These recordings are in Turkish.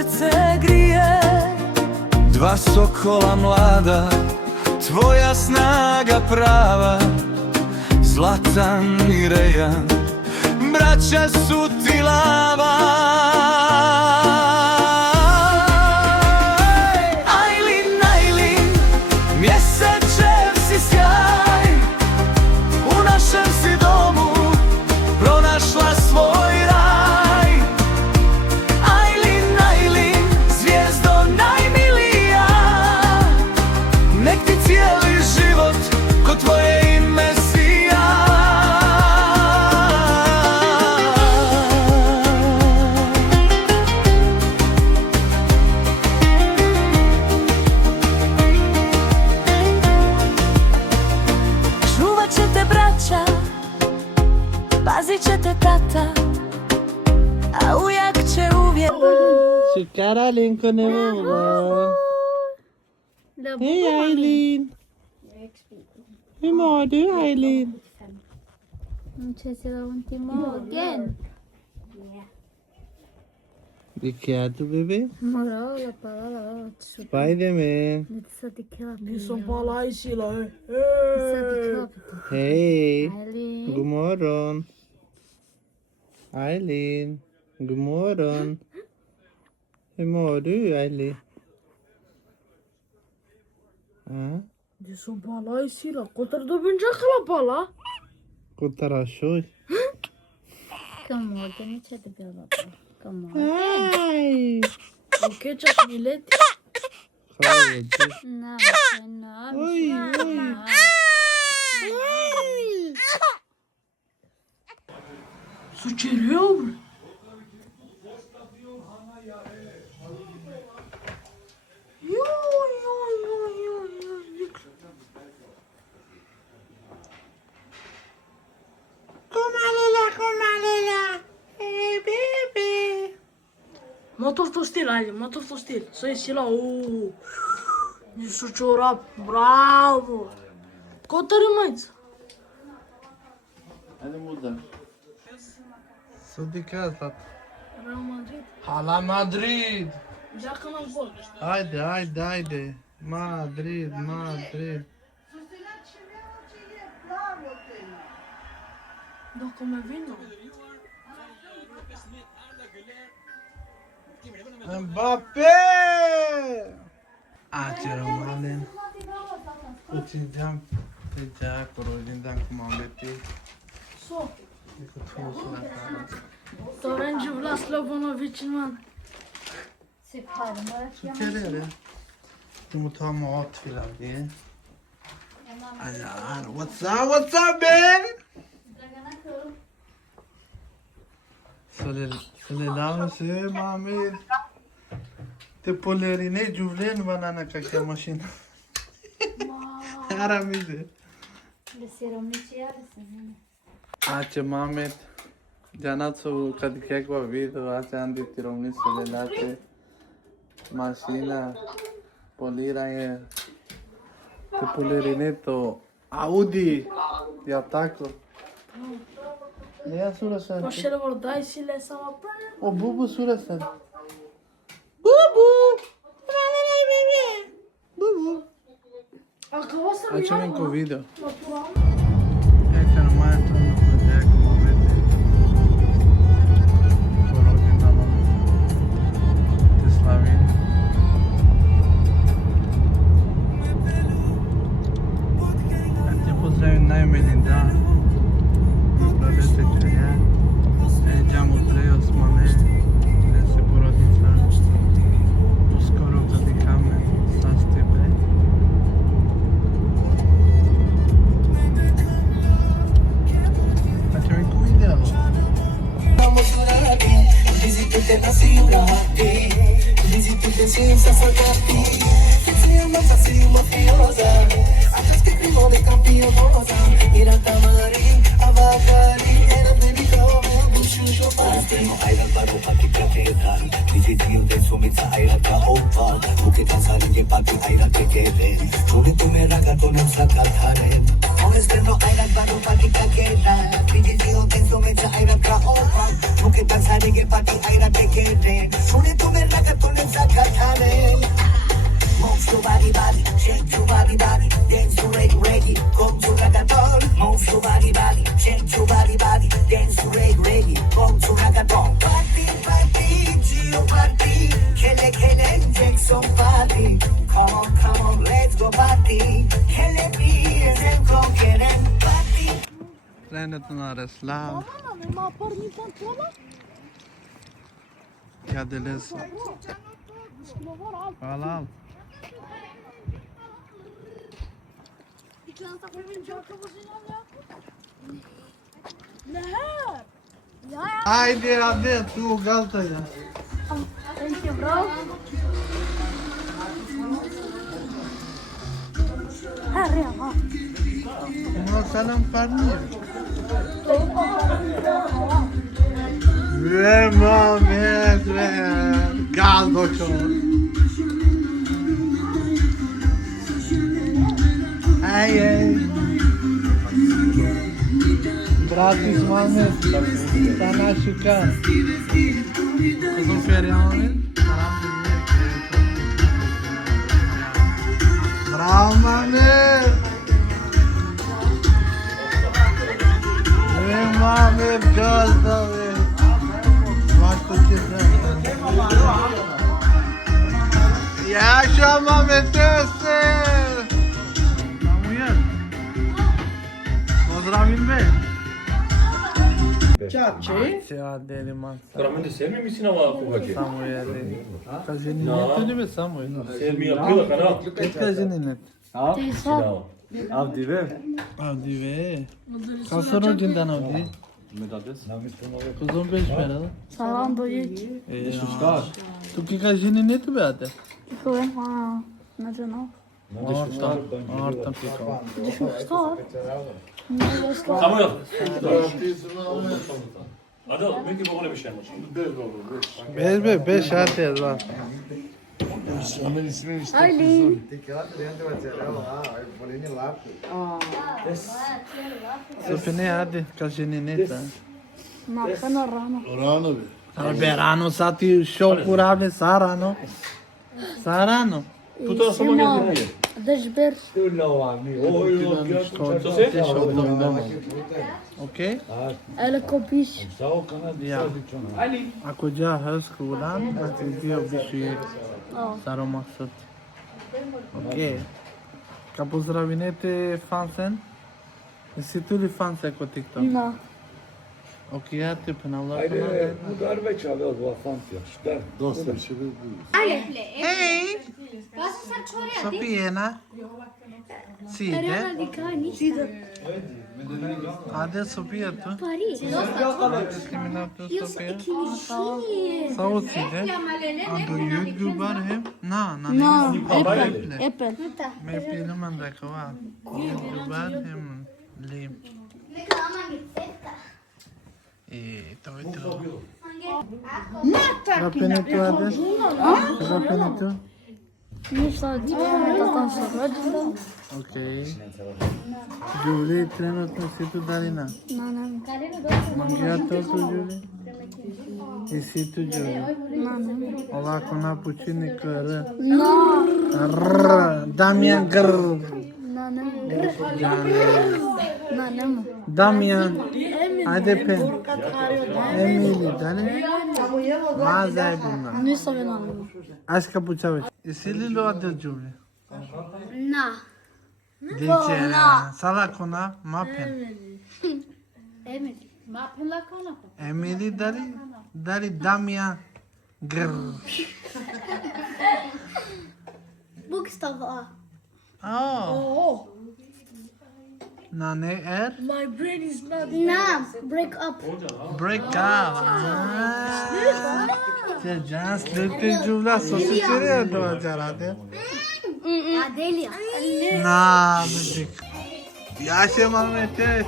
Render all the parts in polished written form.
srce grije. Dva sokola mlada, tvoja snaga prava, Zlatan i Rejan, braća su ti lava. Ajlin, Ajlin, mjesečev si sjaj, u našem si domu pronašla svoj raj. Ajlin, Ajlin, zvijezdo najmilija, nek ti cijeli život ko tvoje ime sija. Čuvat će te braća, pazit će te tata, a ujak će uvijek. Su cara Aileen ne vågar. Hej Aileen! Hur mår du Aileen? Ce se la un timogen. De que é tu bebê? Moral, la palabra. Spider-Man. Să te chelapi. Sunt palaisile. Să te chelapi. Hej! Ali. God morgon! Aileen! God morgon! Hur mår du Aileen? Ja? Sunt palaisile. Kotar da binecek la pala. Cu tarașuri? Come on, că nici de pe la. Come on. Hai! Ok, ce millet. Hai! Na, na. Ui, ui. Suceriu. Hey baby! Motor to stil, ajde, motor to stil. Sve sila, nisu čorap, bravo. Kotar je majica. Hadi buradan. Sıddık Real Madrid. Hala Madrid. Dacă n-am gol. Haydi haydi haydi. Madrid Madrid. Dacă mă vină. Mbappé! Açıyorum halen. Uçacağım. Sıcak projinden kumandeti. So. Kutusu atarım. Torenci Vlaslovanovic, man. Se pare, mă Çekerim. Yumurta mat filan diye. Ayan, what's up man? Selam Mamir. Te polerine Julen banana ca mașină. Aramize. De se romnici iară să vină. Ace Mamet. Janacu kad kekva video ace andi tirovni selelate. Mașina poliraje. Te polerine to Audi. Di attacco. Ia sura sen. Başarı var, dai sile sama. O bubu sura sen. Bubu. Bubu. Acaba să Facem încă un video. natural. E că nu mai într-un lucru de aia cum avete. Vă rog din nama. Te slavim. A timpul să n-ai melinda. Plăvete ce ea. E geamul 3 osmane. Le se porodița. Uskoro zadikame. Sa stipe. Facem cu video. Visite nasciurati, visite senza saltati, che sei una assassina mafiosa, a te primo de campiosa, era tamari, avagari, era dedicata, busciuccio parti. Aira baro pati kateda, digidio de sumiza aira ka opa, buke tasari ye pati aira te kede, chune tume raga to ne sakatare. Ahora espero airat baru pati kakeran Biji dio tenso mecha airat ka opan Muke tansare ke pati airat dekeren Shune tume ragatunen sakatanen Move your body, body, shake your body, body, dance to reggae, reggae, come to reggaeton. Move your body, body, shake your body, body, dance to reggae, reggae, come to reggaeton. Party, party, Gio party, kele kele Jackson party. Come on, let's go party. Kele beers and cocaine party. Trenet në Slav. Ja deles. Hvala. Ajde, hadi tu galta ya. Thank you, bro. Hurry up. No salam parni. Vraiment, gal doktor. Ay ay. Gratis Muhammed. Sana şükür. Kızım Feryamin. Bravo Muhammed. Muhammed gel tabi. Vakti kesin. Yaşa Muhammed Tesir. Samuel. Pozdravim be. Ciao deli man. Veramente sevmemişsin ama Kubacı. Samuel. Kazini net mi Samuel? Sevmi yapıyor da kanal. Kazini net. Silah. Avdi ve. Kasaro cindan avdi. Kuzum beş para. Salam doyuk. Tu ki kazini net be ate. Şuan ha. Ne canım? Orta piko. Stor. Samuel. Hadi belki bu bir şey olmuş. Beş ate var. Aylin. Supine hadi kazini net. Nakana rano. Verano sati show curable Sarano. Sarano. Tutar sama Sino. geldi. Dejber. Okay? El kopis. Ya. Ako ja högskolan att vi har besök. Saro maksud. Okay. Kapos rabinete fansen. Situ li fanse ko TikTok. No. Okay, ja ti penavlar. Hey. Sofiena. Side. Hadi Sofia tu. Criminato Sofia. Saúde, Side. Ando YouTuber hem. Na. No. Apple. Apple. Me pide manda kava. YouTuber hem lim. Todo. Rapene tu ades? Rapene tu? Ništa, tam se rodila. Okay. Julie trenutno si tu Darina. Na. Mangiato tu Julie? I si tu Julie? Na. Ovako napučini kr. No. R. Damian gr. Na. Damian. Hadi pen. Emily dani. Mazay bunlar. Nisam inanmam. Aşka puçavi. Isili lo adı Julie. Na. Dice salakona mapen. Emil. Mapın la kona. Emily dari Damian gr. Bokstav A. Oh. Nane er. My brain is not. Na. Break up. Break up. Te jans lete Julia sosicere do jarate. Adelia. Na müzik. Yaşa Mehmet'e.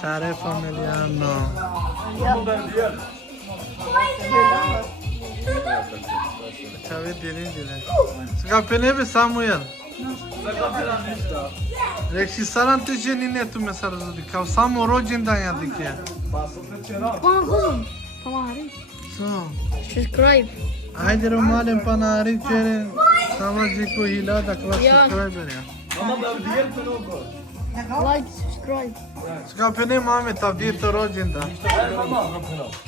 Sare familiano. Çave derin derin. Skapene be Samuel. Rexi saran tu jenine tu mesaj dik. Ka Samu rojindan ya dik ya. Oğlum. Tamam arayın. So. Subscribe. Haydi romalem panari çere. Samajiko hila da klas subscriber ya. Like, subscribe. Skapene mame tabdi to rojindan.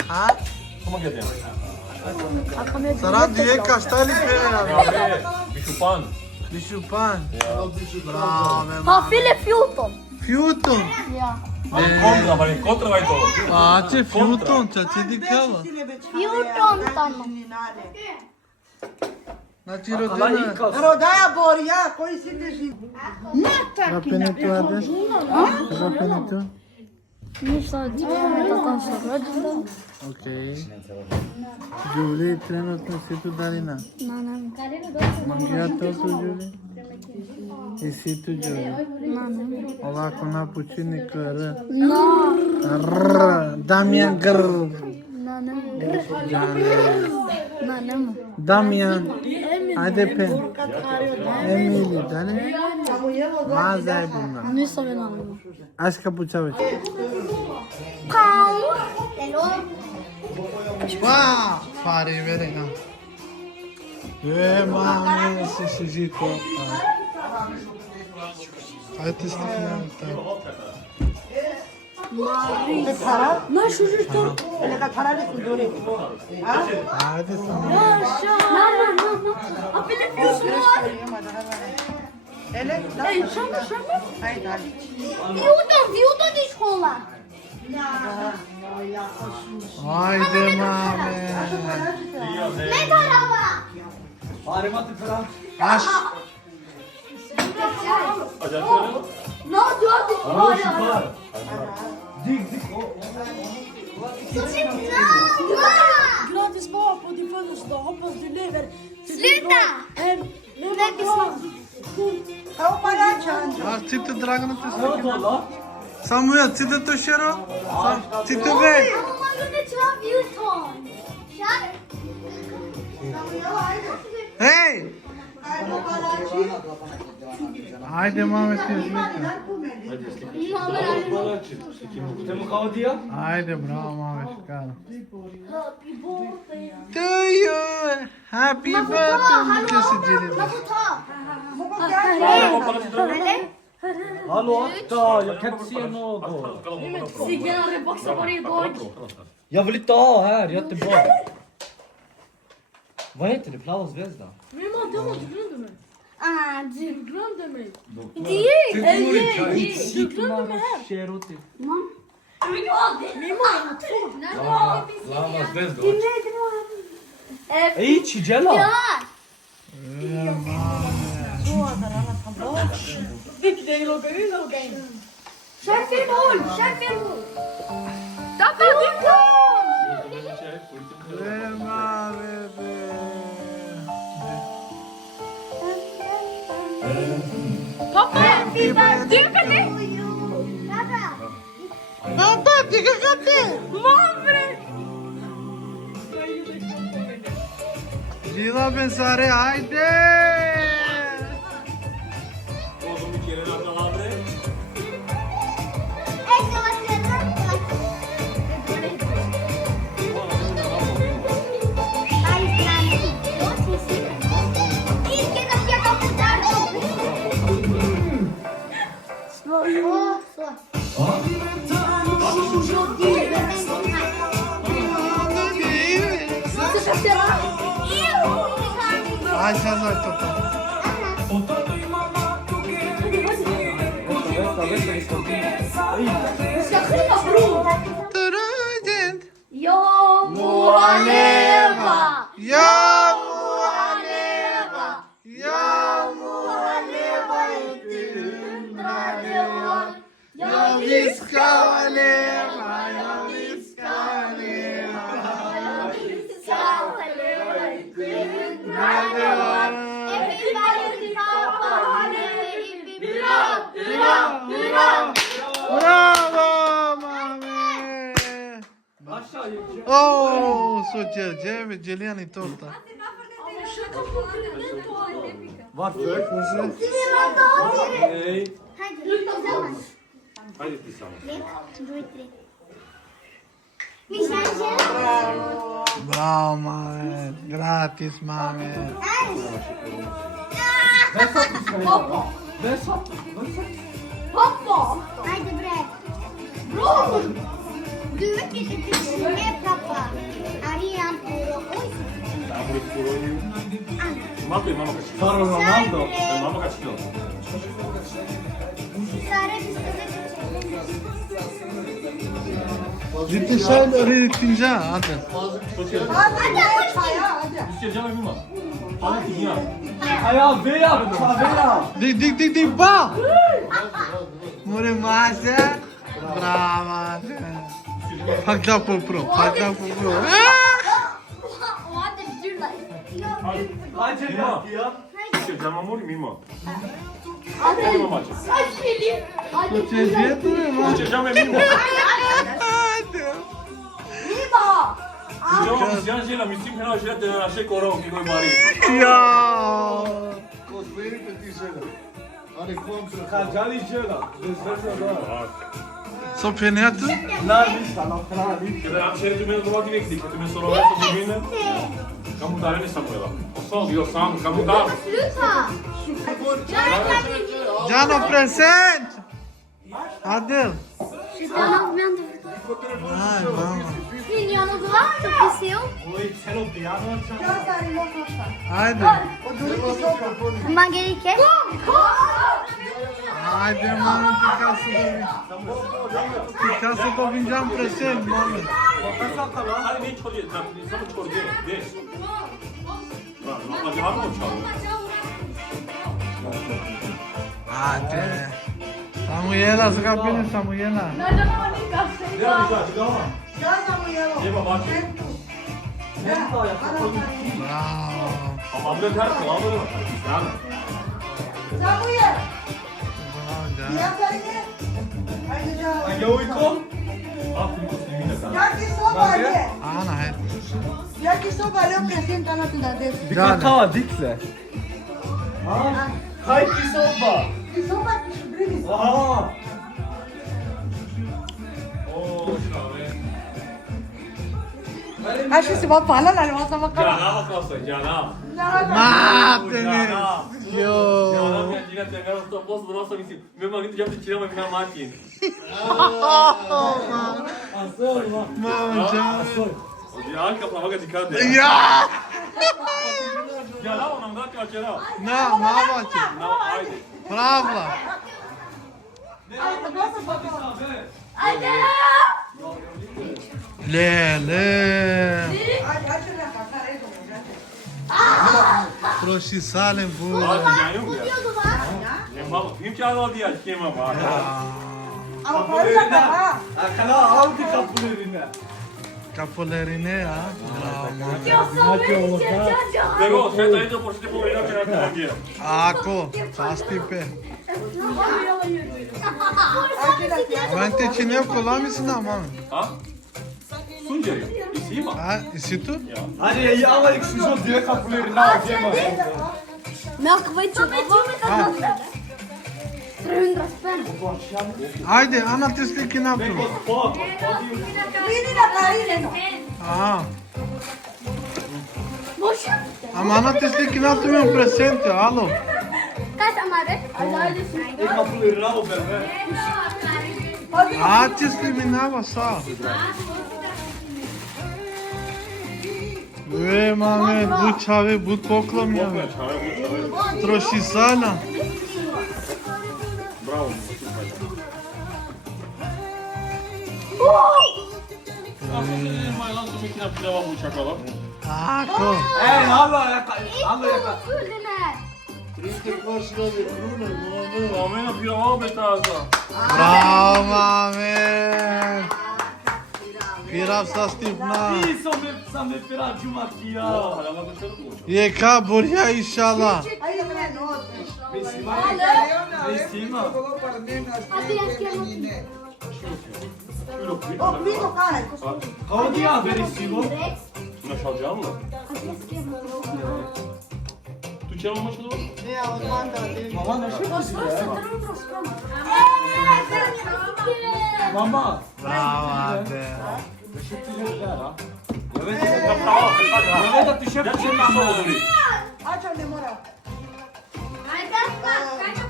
Ha? Como que tem? Saran diye kaçtali pere ya. Bicho pan. Bishupan. Bravo. Ha, Philip Fulton. Fiuton. Ya. Contra, para incontra vai todo. Ah, ce Fiuton, ce dicava. Fulton tamam. Na tiro dele. Rodaia boria, koji si teži. Rapene tu ades? Rapene tu? Nu sadece tatan sonra. Okay. Julie, trenut me si tu Darina. Nanem. Mangiato tu Julie? E si tu Julie? Nanem. Ola kona puțini cără. No. Damian Grr. Nanem. Nanem. Damian. Haide pe. Emily, dane? Mazai bunlar. Nu să vedem nanem. Aşka puçaveç. Pau. Wow! Fare vere na. Mame, se sujito. Hadi stikna. Na çocuklar. Ele ka khara le kudore. Hadi sana. Ha Philip Fulton var. Ele, Ey şamı. ai dai. Fulton de școala. Haydi mame. Ne tarafa? Aş. Ne diyor? Gratis var på din födelsedag. Hoppas du lever. Sluta! Au para chanjo. Ti tu dragno tu stikna. Samuel, ti tu shero? Ti tu ve. Ama günde çuval Fulton. Hey! Haydi mame ti stikna. Haydi bravo mame şkala. To you. Happy birthday. Mutesi dili. Hallå, akta! Jag kan inte se något. Sigare boxar varje dag. Jag vill inte ha här, Göteborg. Vad heter det? Blåa Zvezda? Mimma, du glömde mig. Du Du glömde mig. değil. Du glömde mig här. Cheruti. Mimma, Lama zvezda. Ej, Cigela! Şerfin ol. Tappa Fulton. Mame be. Happy birthday. Papa, diga kate. Jila ben sare haydi. Todo mi quiere la palabra. Ay çazar topu. Turudent. Yo Muhaleva. Ya Muhaleva. Ya Muhaleva. Ya Viska Valeva. Ya Viska Valeva. Hurra! Oh, so Geliani torta. Varför? Hej. Hajde ti samo. Bravo, Mamet. Gratis, Mamet. Haydi bre. Bro. Du är med pappa. Arian puro. Oj. Tamo puro i. Mamma mamma kaçtı. Faro Ronaldo. Mamma kaçtı. Sare biz Ciddi sen öyle fincan hadi. Hadi çaya hadi. Üstü canım mı? Bana tigiya. Ayağı V yap. V yap. Dik ba. More masa. Bravo. Hakla popro. Acele Mima. ya. Üstü canım mı Mima? Hadi mama maçı. Üstü canım Mima. Io mi siamo la missione che non c'è da nascere corro che coi mari. Ya. Kajali Jela. So penetto? La lista, la frani. Che da c'è tu me lo vuoi dire che tu me sono adesso di mine. Kamu tare ne samuela. O so io sam kamu tare. Cano present. Hadi. Ay mama. Miljoner var mı? Official. Oi, 새로 piano. Haydi. Man gerekir. Haydi mama Picasso da fincan present mama. Hadi ne çoruyor? Sen mi çoruyor? Ne? Hadi har mı çalıyor? Hadi. Samuela, Samuela. Samuela. Ne yapacağız? Tamam. Ya Samuel. Ne baba? Bravo. Ama ben her zaman böyle bak. Yani. Samuel. Bravo. Ya seni. Haydi canım. Yoiko. Aferin kız yemin ederim. Ya que soba ali. Ana haydi. Ya que soba ali, eu apresento na cidade. Dikkat kava dikle. Haydi soba. Que soba que sobrevive. Aha. Oo şahane. Acho que se vai falar, não vai falar. Cana bakmasın cana. Martínez. Yo. Cana ben yine tekrar stop boss durmazsa misin? Ben bak gidip yaptı çileme bir Martin. Mama canım. Ya kapına bak dikkat et. Ya. Cana onun da kaçera. Na, mama canım. Na haydi. Bravo. Le. Proši salem bu. Hadi canım ya. Ne baba kim çağırdı ya kim baba? Ama pode acabar. Akala aldı kapılarını. Kapılarını ya. Bravo. Pero sen de de por si te puedo ir a quedar aquí. Ako. Sastipe. Vente cine kolamısın ama. Ha? Sunceri. İsi mi? Ha, isitu? Hadi ya ama ilk şu şok diye kapılarını al diyemem. Ha. Haydi anlatıştaki ne yaptın? Menina Karina. Aa. Ama anlatıştaki ne yaptın presente? Alo. Kaç amare? Kapılarını al be. Artistli mi ne basa? Ve Mehmet bu çave bu koklamıyor. Troši sala. Bravo. Ako. Allah Allah. Amena pirava betaza. Bravo Mehmet. Pirav sastipna. İyi sam me pera aqui ya. Halama götürdüm mü? Yeka buraya inşallah. Aí eu é nota. Besima. Hadi yaş gelmesin. Kilo kvitt. Oh, qui toccare. Claudia, verissimo. Una çalacağım mı? Tu ce-ai mă știu? Mama ne şey yapıyorsun ya? Mama. Bravo abi. Evet. Tamam. Evet da tişört Gerçekten nasıl oldu? Accio ne mora.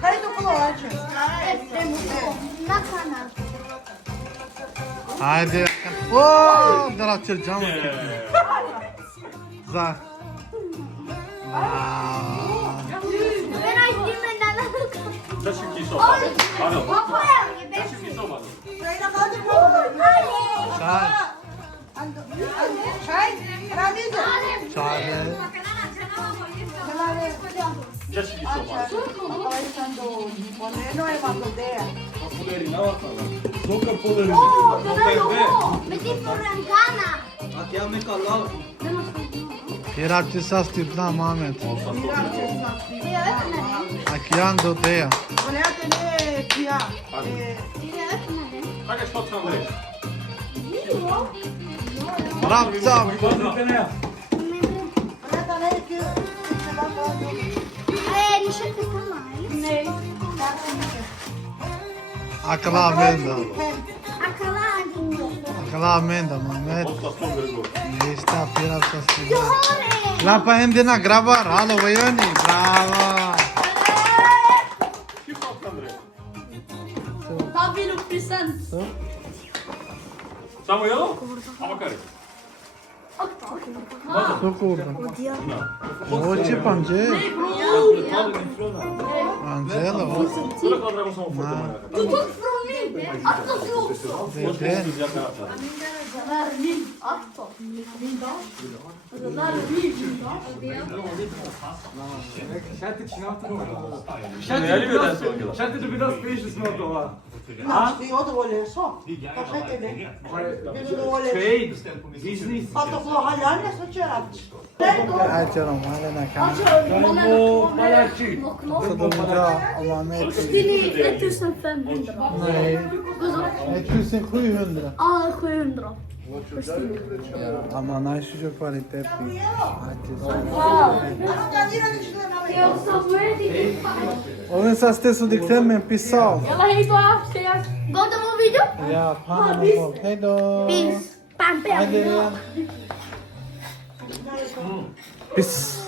Carico colore, Accio. Haydi. Oo, dar açacağım. Za. Zašto ti so padali? Ano. Zašto ti so padali? Sei una cosa proprio. Çay. Sai? Ravviso. Çay. Zašto ti so padali? Noi è fatto idea. Kapulerine bakalım. Zor kapuleri. At ya me kalal. Kjerapci sastipna Mehmet. Akijan do teja. Volete le via. Hajde što sam reći? Rapca. Bazıkta ne yap? Volete lei che se va Akla menda. Akla menda Mehmet. Osla sto Grego. Nista kjerapca sastipna. Lapa hem dina grabar. Halo vajoni. Bravo. Kim kalktı Andrej? Tabii lütfen. Samo jedno? A makari? Su kurda. Oči panđe. Angela. Sada kada trebamo samo foto moja. Tutun frumni. Atto su. Dede. Šatit šnaftır mı? Ne li veden su Angela? Šatit du biraz peşi smotova. No, io devo le so. Facete bene. Io devo le. Trade. Business. Fatto quello agli anni e c'era. Açarım halena kan. O palatçı. Sıdılınca Mehmet. Dili 1500. Nej. 1700. Aa 700. Ama najšuđo kvalitet. Ovdje sa ste su dikter me pisao. Jalla hej då. Ska jag gå till vår video? Ja, pana bol. Hej do. Peace. Pam pam. Hajde. Pis.